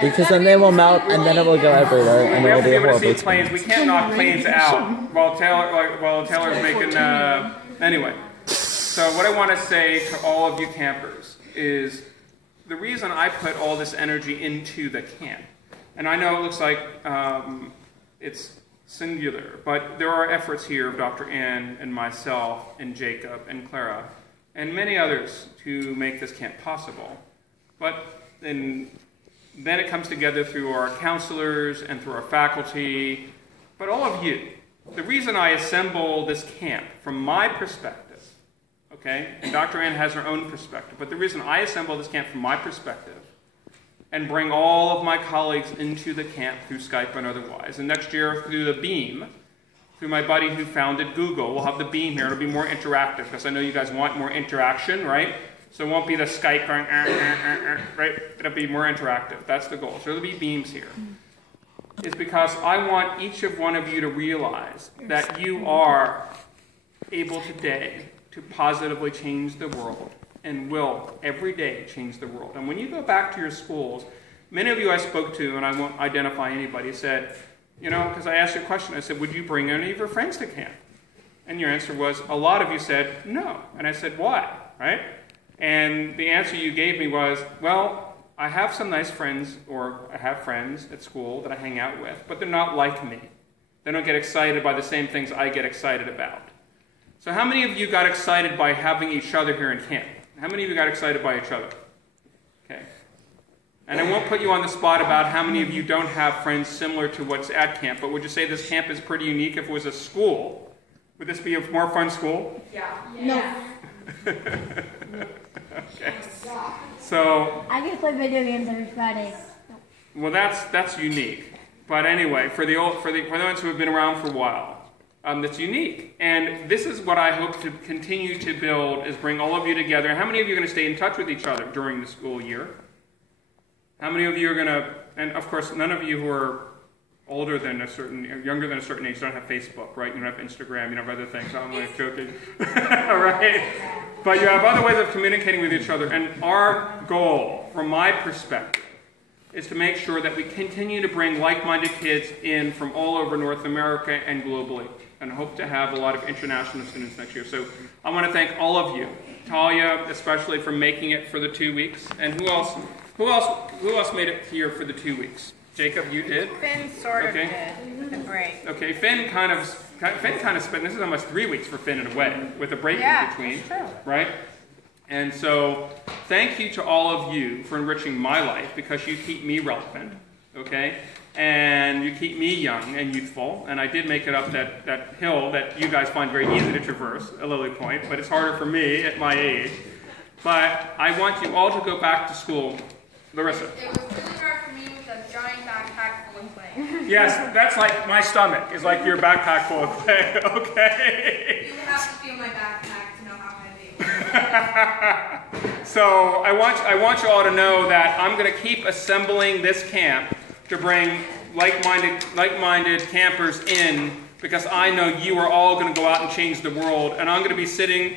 Because then they will melt and then it will go everywhere and We it have will to be be a able to horrible see planes. We can't knock planes out while Taylor's making. Anyway, so what I want to say to all of you campers is the reason I put all this energy into the camp, and I know it looks like it's singular, but there are efforts here of Dr. Ann and myself and Jacob and Clara and many others to make this camp possible. But then it comes together through our counselors and through our faculty, but all of you. The reason I assemble this camp from my perspective, okay, and Dr. Ann has her own perspective, but the reason I assemble this camp from my perspective and bring all of my colleagues into the camp through Skype and otherwise, and next year through the Beam, through my buddy who founded Google, we'll have the Beam here. It'll be more interactive because I know you guys want more interaction, right? So it won't be the Skype going, right? It'll be more interactive. That's the goal. So there'll be beams here. It's because I want each of one of you to realize that you are able today to positively change the world and will every day change the world. And when you go back to your schools, many of you I spoke to, and I won't identify anybody, said, you know, because I asked you a question, I said, would you bring any of your friends to camp? And your answer was, a lot of you said, no. And I said, why, right? And the answer you gave me was, well, I have some nice friends, or I have friends at school that I hang out with, but they're not like me. They don't get excited by the same things I get excited about. So how many of you got excited by having each other here in camp? How many of you got excited by each other? Okay. And I won't put you on the spot about how many of you don't have friends similar to what's at camp, but would you say this camp is pretty unique if it was a school? Would this be a more fun school? Yeah. No. Okay. So I get to play video games every Friday. well, that's unique. But anyway, for the ones who have been around for a while, that's unique. And this is what I hope to continue to build: is bring all of you together. How many of you are going to stay in touch with each other during the school year? How many of you are going to? And of course, none of you who are older than a certain, younger than a certain age don't have Facebook, right? You don't have Instagram, you don't have other things. I'm like joking, right? But you have other ways of communicating with each other. And our goal, from my perspective, is to make sure that we continue to bring like-minded kids in from all over North America and globally, and hope to have a lot of international students next year. So I want to thank all of you, Talia especially, for making it for the 2 weeks. And who else made it here for the 2 weeks? Jacob, you did? Finn sort of did, with a break. Okay, Finn kind of spent, this is almost 3 weeks for Finn in a way, with a break in between. That's true. Right? And so, thank you to all of you for enriching my life, because you keep me relevant, okay? And you keep me young and youthful, and I did make it up that hill that you guys find very easy to traverse, at Lily Point, but it's harder for me at my age. But I want you all to go back to school. Larissa. It was really hard for me with a giant backpack full of clay. Yes, that's like my stomach is like your backpack full of clay, okay? You would have to feel my backpack to know how heavy it was. So I want you all to know that I'm going to keep assembling this camp to bring like-minded campers in, because I know you are all going to go out and change the world. And I'm going to be sitting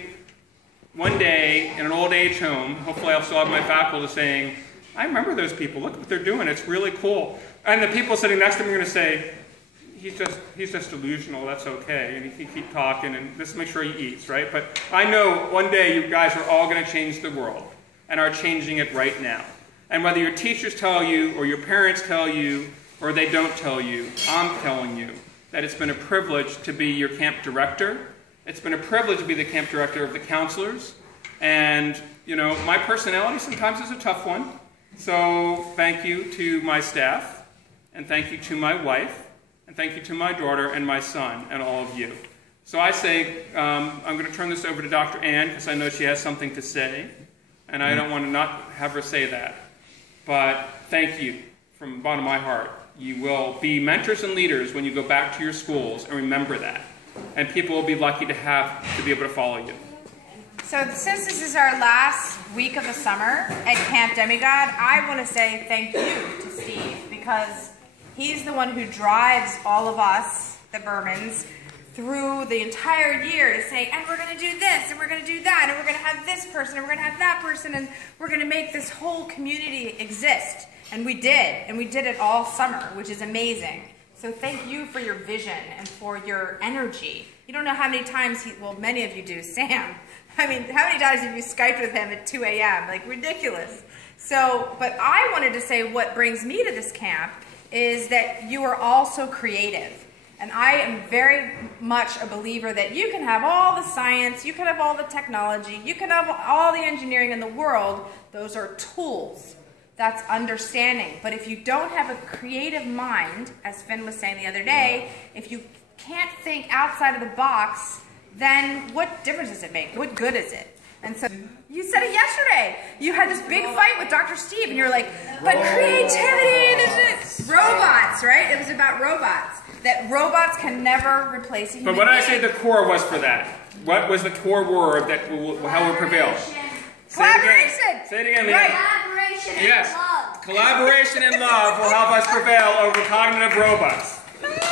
one day in an old age home, hopefully I'll still have my faculty, saying, I remember those people, look what they're doing, it's really cool. And the people sitting next to me are going to say, he's just delusional, that's okay, and he keep talking, and just make sure he eats, right? But I know one day you guys are all going to change the world, and are changing it right now. And whether your teachers tell you, or your parents tell you, or they don't tell you, I'm telling you that it's been a privilege to be your camp director. It's been a privilege to be the camp director of the counselors. And, you know, my personality sometimes is a tough one. So thank you to my staff, and thank you to my wife, and thank you to my daughter and my son, and all of you. So I say, I'm going to turn this over to Dr. Ann, because I know she has something to say, and I don't want to not have her say that. But thank you from the bottom of my heart. You will be mentors and leaders when you go back to your schools, and remember that. And people will be lucky to be able to follow you. So since this is our last week of the summer at Camp Demigod, I want to say thank you to Steve, because he's the one who drives all of us, the Bermans, through the entire year to say, and we're going to do this, and we're going to do that, and we're going to have this person, and we're going to have that person, and we're going to make this whole community exist. And we did it all summer, which is amazing. So thank you for your vision and for your energy. You don't know how many times many of you do, Sam. I mean, how many times have you Skyped with him at 2 a.m.? Like, ridiculous. So, but I wanted to say what brings me to this camp is that you are all so creative. And I am very much a believer that you can have all the science, you can have all the technology, you can have all the engineering in the world. Those are tools. That's understanding. But if you don't have a creative mind, as Finn was saying the other day, if you can't think outside of the box, then what difference does it make? What good is it? And so you said it yesterday. You had this big fight with Dr. Steve, and you're like, but creativity, robots, right? It was about robots. That robots can never replace a human But what did I being. say the core was for that? What was the core word that how will prevail? Collaboration. Say it again, Right. Leanne. Collaboration Yes. and love. Collaboration and love will help us prevail over cognitive robots.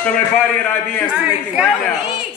So my buddy at IBM is All right, making go right now. eat.